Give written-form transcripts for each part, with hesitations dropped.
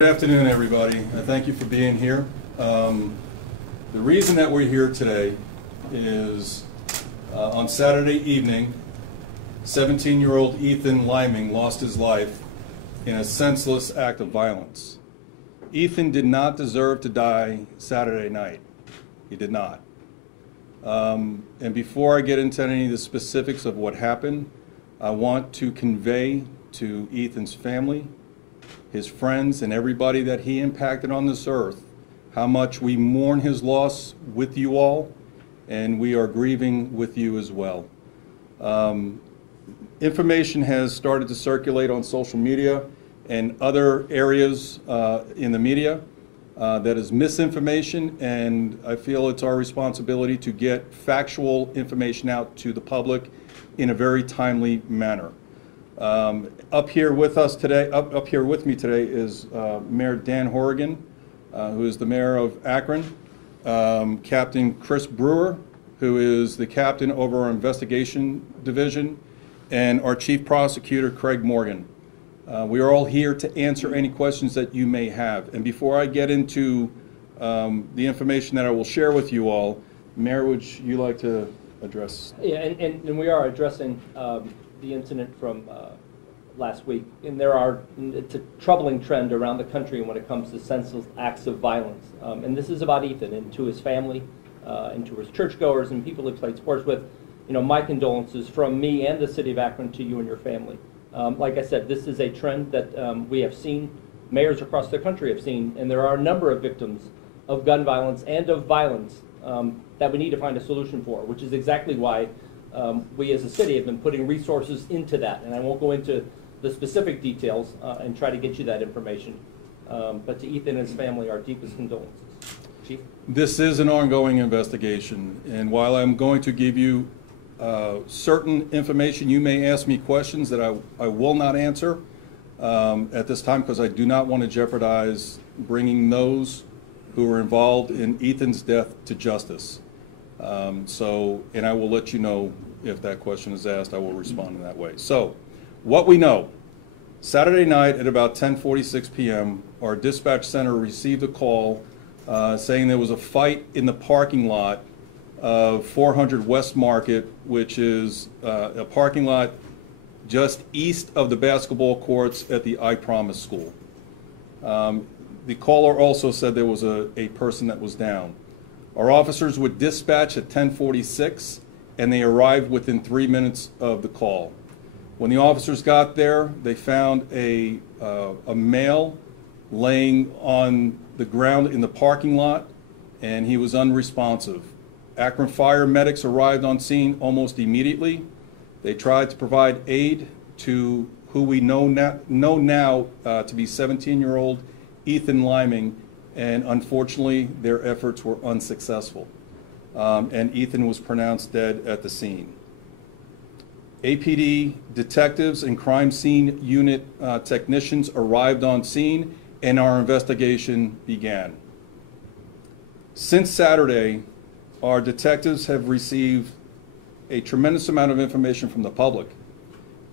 Good afternoon, everybody. Thank you for being here. The reason that we're here today is on Saturday evening, 17-year-old Ethan Liming lost his life in a senseless act of violence. Ethan did not deserve to die Saturday night. He did not. And before I get into any of the specifics of what happened, I want to convey to Ethan's family, his friends, and everybody that he impacted on this earth how much we mourn his loss with you all, and we are grieving with you as well. Information has started to circulate on social media and other areas in the media that is misinformation, and I feel it's our responsibility to get factual information out to the public in a very timely manner. Up here with us today, up here with me today is Mayor Dan Horrigan, who is the mayor of Akron, Captain Chris Brewer, who is the captain over our investigation division, and our chief prosecutor, Craig Morgan. We are all here to answer any questions that you may have. And before I get into the information that I will share with you all, Mayor, would you like to address? Yeah, and we are addressing the incident from last week, and it's a troubling trend around the country when it comes to senseless acts of violence. And this is about Ethan and to his family, and to his churchgoers and people he played sports with. You know, my condolences from me and the city of Akron to you and your family. Like I said, this is a trend that we have seen, mayors across the country have seen, and there are a number of victims of gun violence and of violence that we need to find a solution for, which is exactly why we as a city have been putting resources into that. And I won't go into the specific details and try to get you that information. But to Ethan and his family, our deepest condolences. Chief? This is an ongoing investigation, and while I'm going to give you certain information, you may ask me questions that I will not answer at this time, because I do not want to jeopardize bringing those who were involved in Ethan's death to justice. And I will let you know if that question is asked. I will respond in that way. So, what we know, Saturday night at about 10:46 p.m., our dispatch center received a call saying there was a fight in the parking lot of 400 West Market, which is a parking lot just east of the basketball courts at the I Promise School. The caller also said there was a person that was down. Our officers would dispatch at 10:46, and they arrived within 3 minutes of the call. When the officers got there, they found a male laying on the ground in the parking lot, and he was unresponsive. Akron fire medics arrived on scene almost immediately. They tried to provide aid to who we know now to be 17-year-old Ethan Liming, and unfortunately their efforts were unsuccessful, and Ethan was pronounced dead at the scene. APD detectives and crime scene unit technicians arrived on scene, and our investigation began. Since Saturday, our detectives have received a tremendous amount of information from the public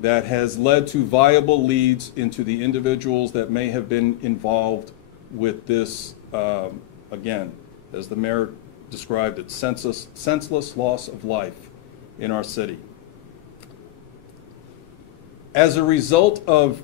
that has led to viable leads into the individuals that may have been involved with this, again, as the mayor described it, senseless loss of life in our city. As a result of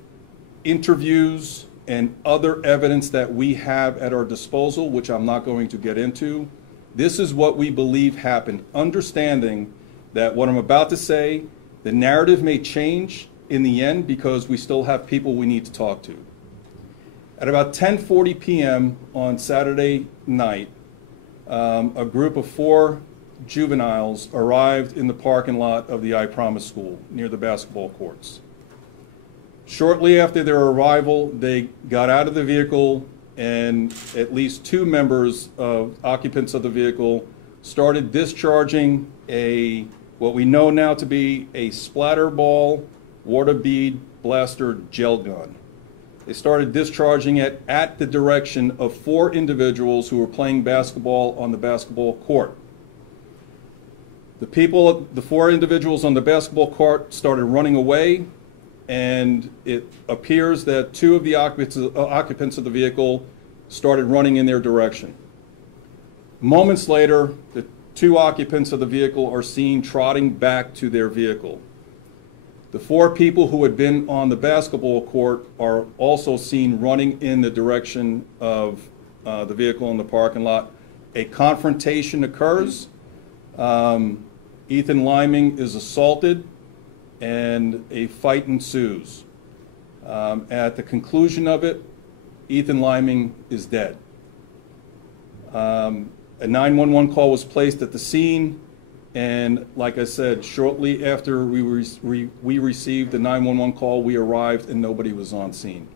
interviews and other evidence that we have at our disposal, which I'm not going to get into, this is what we believe happened, understanding that what I'm about to say, the narrative may change in the end because we still have people we need to talk to. At about 10:40 p.m. on Saturday night, a group of 4 juveniles arrived in the parking lot of the I Promise School near the basketball courts. Shortly after their arrival, they got out of the vehicle, and at least 2 members of occupants of the vehicle started discharging what we know now to be a splatter ball, water bead, blaster gel gun. They started discharging it at the direction of 4 individuals who were playing basketball on the basketball court. The 4 individuals on the basketball court started running away. and it appears that two of the occupants of the vehicle started running in their direction. Moments later, the two occupants of the vehicle are seen trotting back to their vehicle. The four people who had been on the basketball court are also seen running in the direction of the vehicle in the parking lot. A confrontation occurs. Ethan Liming is assaulted, and a fight ensues. At the conclusion of it, Ethan Liming is dead. A 911 call was placed at the scene, and like I said, shortly after we received the 911 call, we arrived and nobody was on scene.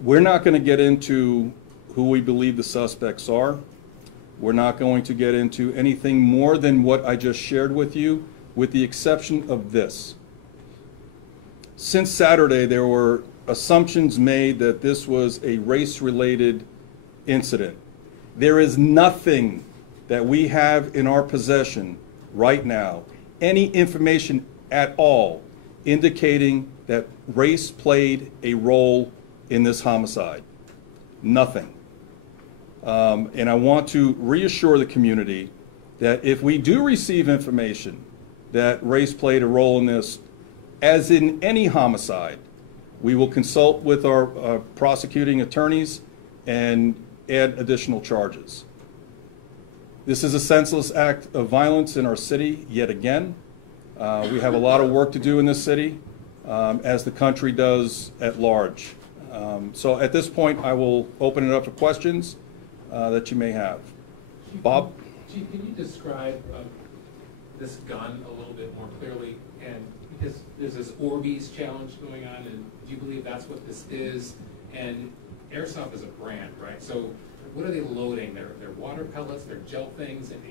We're not going to get into who we believe the suspects are. We're not going to get into anything more than what I just shared with you, with the exception of this. Since Saturday, there were assumptions made that this was a race-related incident. There is nothing that we have in our possession right now, any information at all, indicating that race played a role in this homicide. Nothing. And I want to reassure the community that if we do receive information that race played a role in this, as in any homicide, we will consult with our prosecuting attorneys and add additional charges. This is a senseless act of violence in our city yet again. We have a lot of work to do in this city, as the country does at large. So at this point, I will open it up for questions that you may have. Bob? Chief, can you describe this gun a little bit more clearly? And because there's this Orbeez challenge going on, and do you believe that's what this is? And Airsoft is a brand, right? So what are they loading? They're water pellets, they're gel things, and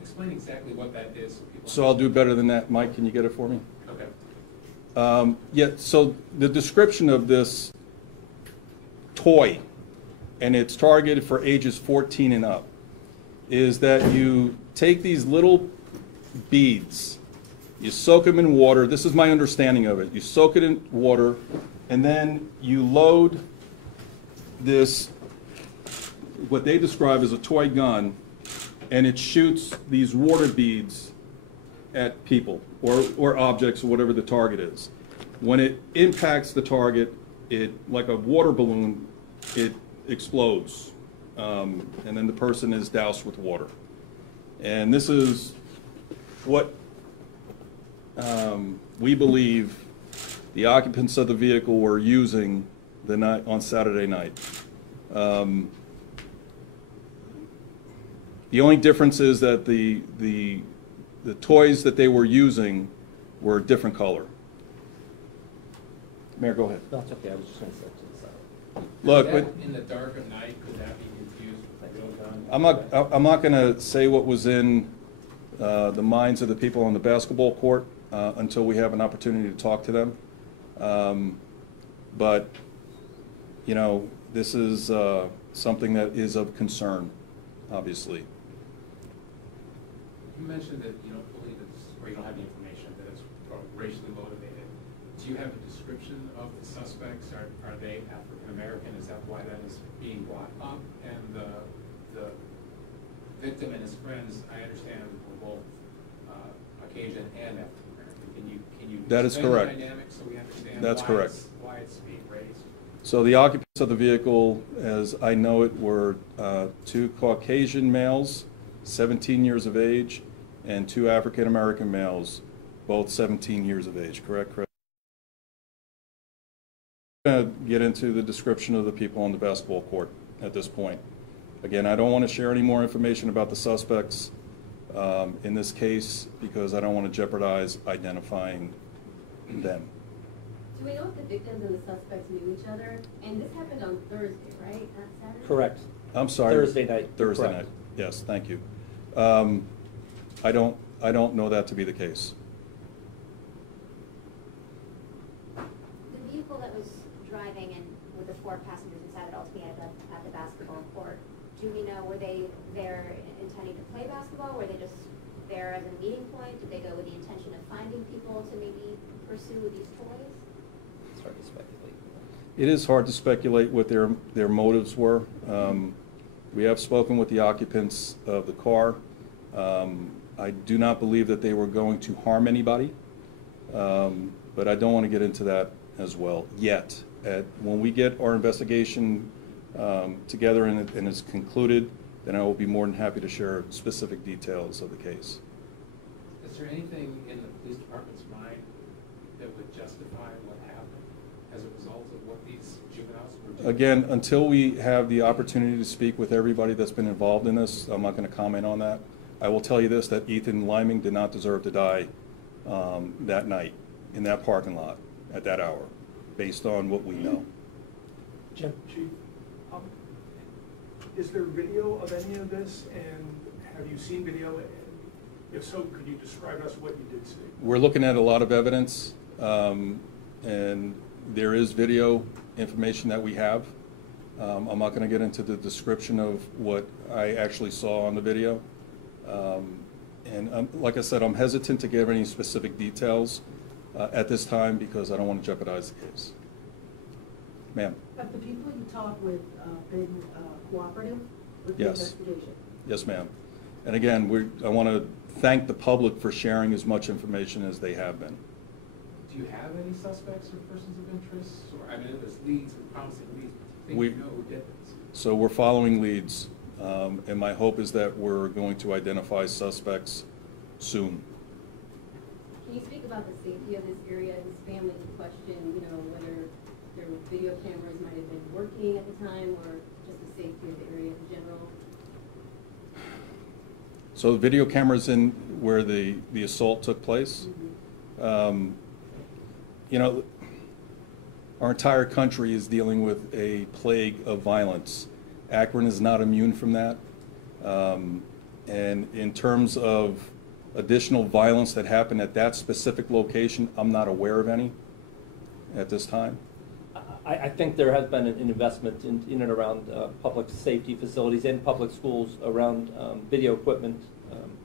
explain exactly what that is. So people So I'll do better than that. Mike, can you get it for me? Okay. Yeah, so the description of this toy, and it's targeted for ages 14 and up, is that you take these little beads, you soak them in water. This is my understanding of it. You soak it in water, and then you load this, what they describe as a toy gun, and it shoots these water beads at people or objects or whatever the target is. When it impacts the target, it, like a water balloon, it explodes, and then the person is doused with water. And this is what we believe the occupants of the vehicle were using the night on Saturday night. The only difference is that the toys that they were using were a different color. Mayor, go ahead. No, it's okay, I was just going to say to the side. Look, That, in the dark of night, could that be confused with a real gun? I'm not going to say what was in the minds of the people on the basketball court until we have an opportunity to talk to them. But, you know, this is something that is of concern, obviously. You mentioned that you don't believe it's, or you don't have the information that it's racially motivated. Do you have a description of the suspects? Are they African American? Is that why that is being brought up? And the victim and his friends, I understand, were both Caucasian and African American. Can you That is explain correct. the dynamic so we understand That's correct. Why it's being raised? So the occupants of the vehicle, as I know it, were two Caucasian males, 17 years of age, and two African American males, both 17 years of age. Correct, Chris? I'm going to get into the description of the people on the basketball court at this point. Again, I don't want to share any more information about the suspects in this case because I don't want to jeopardize identifying them. Do we know if the victims and the suspects knew each other? And this happened on Thursday, right? Not Saturday? Correct. I'm sorry. Thursday night. Thursday Correct. night. Yes, thank you. I don't know that to be the case. The vehicle that was driving and with the 4 passengers inside it all to be at the basketball court, do we know, were they there intending to play basketball, or were they just there as a meeting point? Did they go with the intention of finding people to maybe pursue these toys? It's hard to speculate. It is hard to speculate what their motives were. We have spoken with the occupants of the car. I do not believe that they were going to harm anybody, but I don't want to get into that as well yet. When we get our investigation together and it's concluded, then I will be more than happy to share specific details of the case. Is there anything in the police department's mind that would justify what happened as a result of what these juveniles were doing? Again, until we have the opportunity to speak with everybody that's been involved in this, I'm not going to comment on that. I will tell you this, that Ethan Liming did not deserve to die that night in that parking lot at that hour, based on what we know. Jim? Chief, is there video of any of this, and have you seen video? And if so, could you describe us what you did see? We're looking at a lot of evidence, and there is video information that we have. I'm not going to get into the description of what I actually saw on the video. And like I said, I'm hesitant to give any specific details at this time because I don't want to jeopardize the case. Ma'am? Have the people you talk with been cooperative with the Yes. investigation? Yes, ma'am. And again, I want to thank the public for sharing as much information as they have been. Do you have any suspects or persons of interest? Or, I mean, there's leads and promising leads, but do you We- think you know who did this? So we're following leads, and my hope is that we're going to identify suspects soon. Can you speak about the safety of this area? His family question, you know, whether their video cameras might have been working at the time, or just the safety of the area in general? So the video cameras in where the assault took place, you know, our entire country is dealing with a plague of violence. Akron is not immune from that. And in terms of additional violence that happened at that specific location, I'm not aware of any at this time. I think there has been an investment in and around public safety facilities and public schools around video equipment.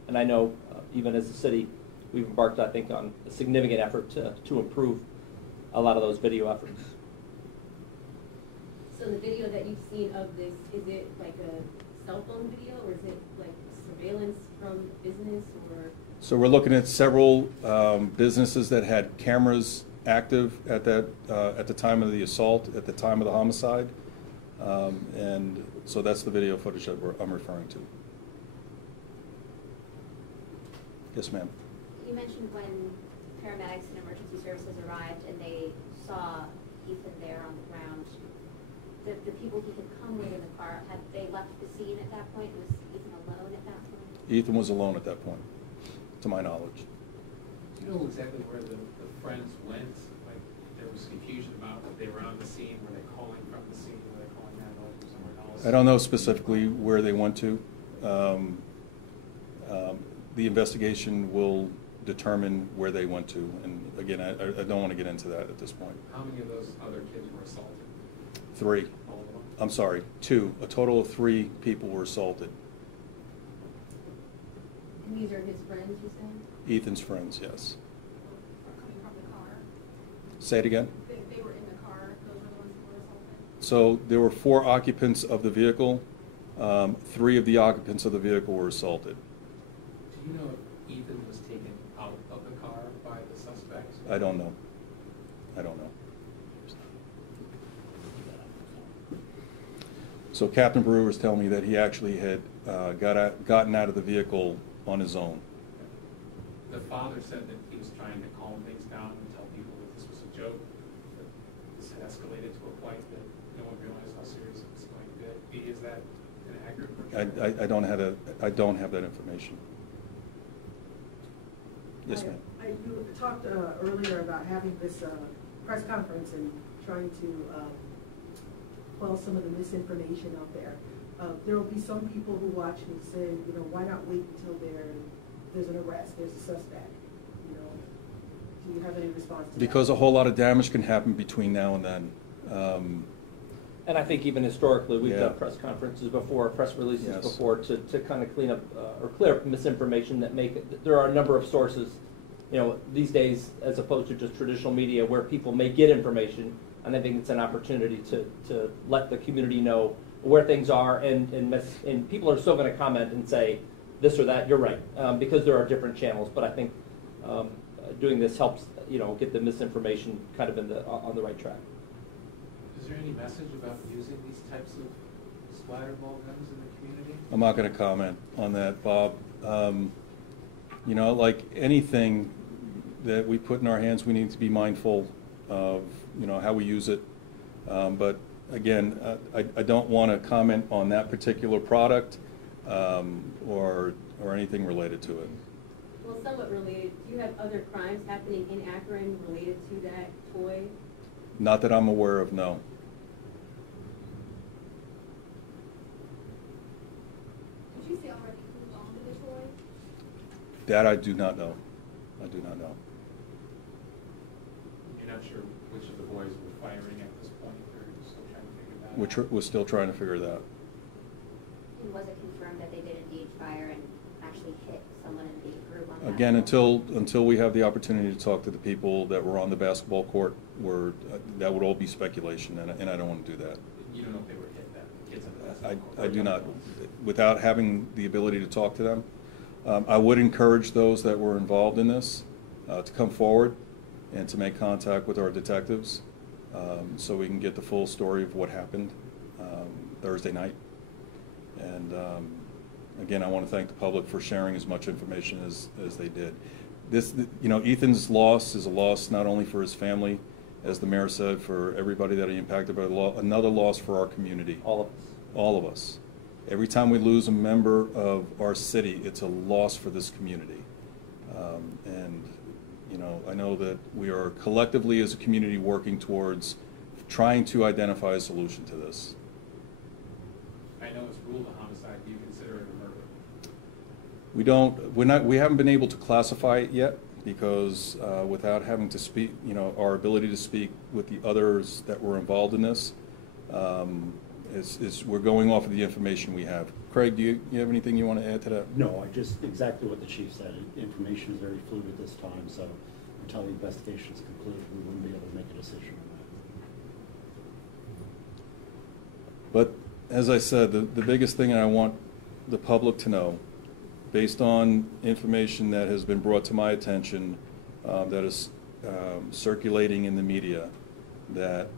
And I know even as a city, we've embarked, I think, on a significant effort to improve a lot of those video efforts. So the video that you've seen of this, is it like a cell phone video, or is it like surveillance from business, or? So we're looking at several businesses that had cameras active at the time of the assault, at the time of the homicide, and so that's the video footage that I'm referring to. Yes, ma'am. You mentioned when paramedics and emergency services arrived and they saw Ethan there on the ground. The people he had come with in the car, had they left the scene at that point? Was Ethan alone at that point? Ethan was alone at that point, to my knowledge. Do you know exactly where the friends went? Like, there was confusion about if they were on the scene, were they calling from the scene, were they calling 911 from somewhere else? I don't know specifically where they went to. The investigation will determine where they went to, and again, I don't want to get into that at this point. How many of those other kids were assaulted? 3. All of them? I'm sorry, 2. A total of 3 people were assaulted. And these are his friends, you said? Ethan's friends, yes. Coming from the car. Say it again. They were in the car, those were the ones who were assaulted? So there were 4 occupants of the vehicle. 3 of the occupants of the vehicle were assaulted. Do you know if Ethan was taken out of the car by the suspects? I don't know. I don't know. So Captain Brewer was telling me that he actually had gotten out of the vehicle on his own. The father said that he was trying to calm things down and tell people that this was a joke, that this had escalated to a point that no one realized how serious it was going to be. Is that an accurate portrayal? I don't have that information. Yes, ma'am. You talked earlier about having this press conference and trying to quell some of the misinformation out there. There will be some people who watch and say, you know, why not wait until there's an arrest, there's a suspect? You know, do you have any response to Because that? a whole lot of damage can happen between now and then. And I think even historically, we've Yeah. done press conferences before, press releases Yes. before to kind of clean up or clear up misinformation that there are a number of sources, you know, these days as opposed to just traditional media where people may get information, and I think it's an opportunity to let the community know where things are, and people are still going to comment and say this or that, you're right, because there are different channels, but I think doing this helps, you know, get the misinformation kind of on the right track. Is there any message about using these types of splatter ball guns in the community? I'm not going to comment on that, Bob. You know, like anything that we put in our hands, we need to be mindful of, you know, how we use it. But again, I don't want to comment on that particular product or anything related to it. Well, somewhat related, do you have other crimes happening in Akron related to that toy? Not that I'm aware of, no. Did you say already who owned the toy? That I do not know. I do not know. You're not sure which of the boys were firing at this point, or you're still trying to figure that out? We're still trying to figure that. And was it confirmed that they did indeed fire and actually hit someone in the group on that? Again, until we have the opportunity to talk to the people that were on the basketball court, that would all be speculation, and I don't want to do that. You don't know if they were hit that, the kids on the basketball court? I do not. Without having the ability to talk to them, I would encourage those that were involved in this to come forward and to make contact with our detectives so we can get the full story of what happened Thursday night. And again, I want to thank the public for sharing as much information as they did. This, you know, Ethan's loss is a loss not only for his family, as the mayor said, for everybody that he impacted by the law, another loss for our community. All of us. All of us. Every time we lose a member of our city, it's a loss for this community. And, you know, I know that we are collectively as a community working towards trying to identify a solution to this. I know it's ruled a homicide. Do you consider it a murder? We haven't been able to classify it yet because without having to speak, you know, our ability to speak with the others that were involved in this, we're going off of the information we have. Craig, do you have anything you want to add to that? No, just exactly what the chief said. Information is very fluid at this time, so until the investigation is concluded, we wouldn't be able to make a decision on that. But as I said, the biggest thing I want the public to know, based on information that has been brought to my attention, that is circulating in the media, that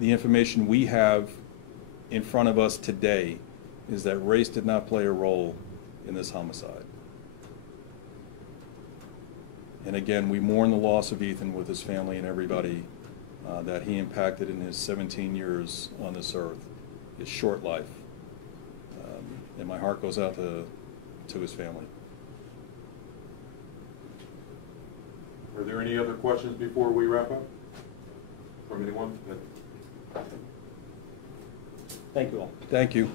the information we have in front of us today is that race did not play a role in this homicide. And again, we mourn the loss of Ethan with his family and everybody that he impacted in his 17 years on this earth, his short life. And my heart goes out to his family. Are there any other questions before we wrap up? From anyone? Thank you all. Thank you.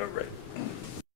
All right.